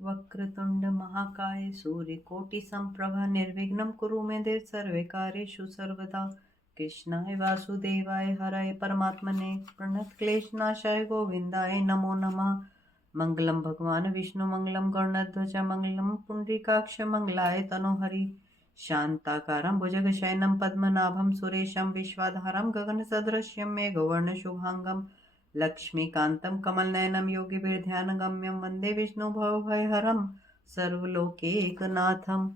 वक्रतुंड महाकाय सूर्यकोटि संप्रभा निर्विघ्नं कुरु मे देव सर्वे कार्येषु सर्वदा। कृष्णाय वासुदेवाय हराय परमात्मने प्रणतक्लेशनाशाय गोविन्दाय नमो नमः। मंगलम भगवान विष्णु मंगलम गरुड़ध्वज मंगलम पुंडरीकाक्ष मंगलाय तनोहरि। शांताकारं भुजगशयनं पद्मनाभं सुरेशं विश्वाधारं गगनसदृशं मेघवर्णशुभांगं लक्ष्मीकान्तं कमलनयनं योगिभिर्ध्यानगम्यं वन्दे विष्णुभवभयहरं सर्वलोकैकनाथम्।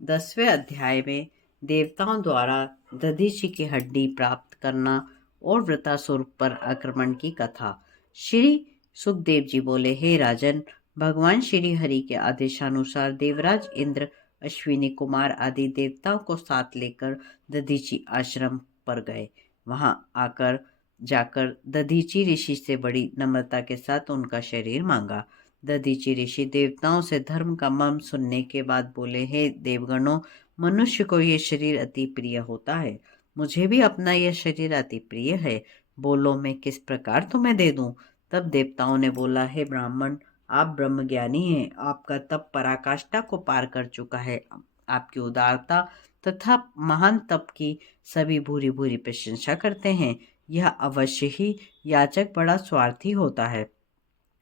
10वें अध्याय में देवताओं द्वारा दधीचि की हड्डी प्राप्त करना और वृतासुर पर आक्रमण की कथा। श्री सुखदेव जी बोले, हे राजन, भगवान श्री हरि के आदेशानुसार देवराज इंद्र, अश्विनी कुमार आदि देवताओं को साथ लेकर दधीचि आश्रम पर गए। वहां आकर जाकर दधीचि ऋषि से बड़ी नम्रता के साथ उनका शरीर मांगा। दधीचि ऋषि देवताओं से धर्म का मर्म सुनने के बाद बोले, हे देवगणों, मनुष्य को ये शरीर अति प्रिय होता है। मुझे भी अपना यह शरीर अति प्रिय है। बोलो, मैं किस प्रकार तुम्हें दे दूं? तब देवताओं ने बोला, हे ब्राह्मण, आप ब्रह्मज्ञानी हैं। आपका तप पराकाष्ठा को पार कर चुका है। आपकी उदारता तथा महान तप की सभी भूरी भूरी प्रशंसा करते हैं। यह अवश्य ही याचक बड़ा स्वार्थी होता है।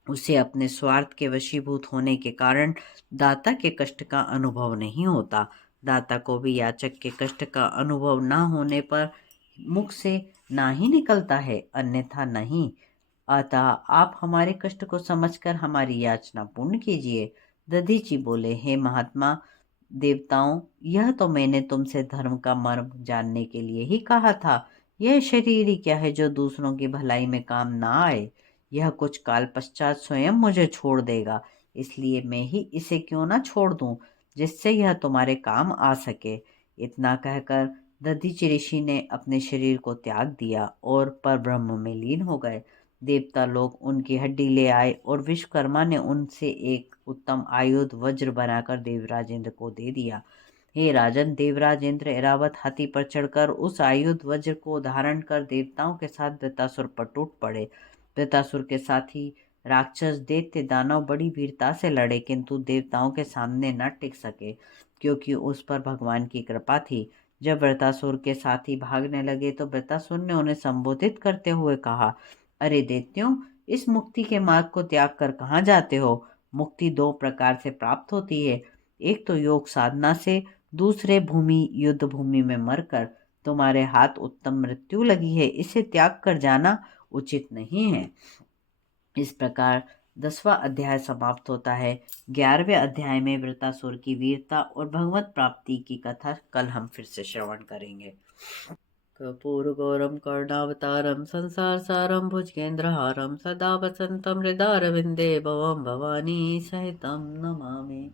उसे अपने स्वार्थ के वशीभूत होने के कारण दाता के कष्ट का अनुभव नहीं होता। दाता को भी याचक के कष्ट का अनुभव न होने पर मुख से ना ही निकलता है, अन्यथा नहीं। अतः आप हमारे कष्ट को समझकर हमारी याचना पूर्ण कीजिए। दधीचि बोले, हे महात्मा देवताओं, यह तो मैंने तुमसे धर्म का मर्म जानने के लिए ही कहा था। यह शरीर ही क्या है जो दूसरों की भलाई में काम ना आए। यह कुछ काल पश्चात स्वयं मुझे छोड़ देगा, इसलिए मैं ही इसे क्यों ना छोड़ दूं, जिससे यह तुम्हारे काम आ सके। इतना कहकर दधीचि ऋषि ने अपने शरीर को त्याग दिया और परब्रह्म में लीन हो गए। देवता लोग उनकी हड्डी ले आए और विश्वकर्मा ने उनसे एक उत्तम आयुध वज्र बनाकर देवराज इंद्र को दे दिया। हे राजन, देवराज इंद्र ऐरावत हाथी पर चढ़कर उस आयुध वज्र को धारण कर देवताओं के साथ वृतासुर पर टूट पड़े। वृतासुर के साथी राक्षस दैत्य दानव बड़ी वीरता से लड़े, किंतु देवताओं के सामने न टिक सके, क्योंकि उस पर भगवान की कृपा थी। जब वृतासुर के साथी भागने लगे तो वृतासुर ने उन्हें संबोधित करते हुए कहा, अरे दैत्यों, इस मुक्ति के मार्ग को त्याग कर कहाँ जाते हो? मुक्ति दो प्रकार से प्राप्त होती है, एक तो योग साधना से, दूसरे भूमि युद्ध भूमि में मरकर। तुम्हारे हाथ उत्तम मृत्यु लगी है, इसे त्याग कर जाना उचित नहीं है। इस प्रकार 10वां अध्याय समाप्त होता है। 11वें अध्याय में वृतासुर की वीरता और भगवत प्राप्ति की कथा कल हम फिर से श्रवण करेंगे। कर्पूरगौरं कर्णावतारं संसार सारं भुजगेन्द्रहारं सदा वसन्तं हृदयारविन्दे भवं भवानी सहितं नमामि।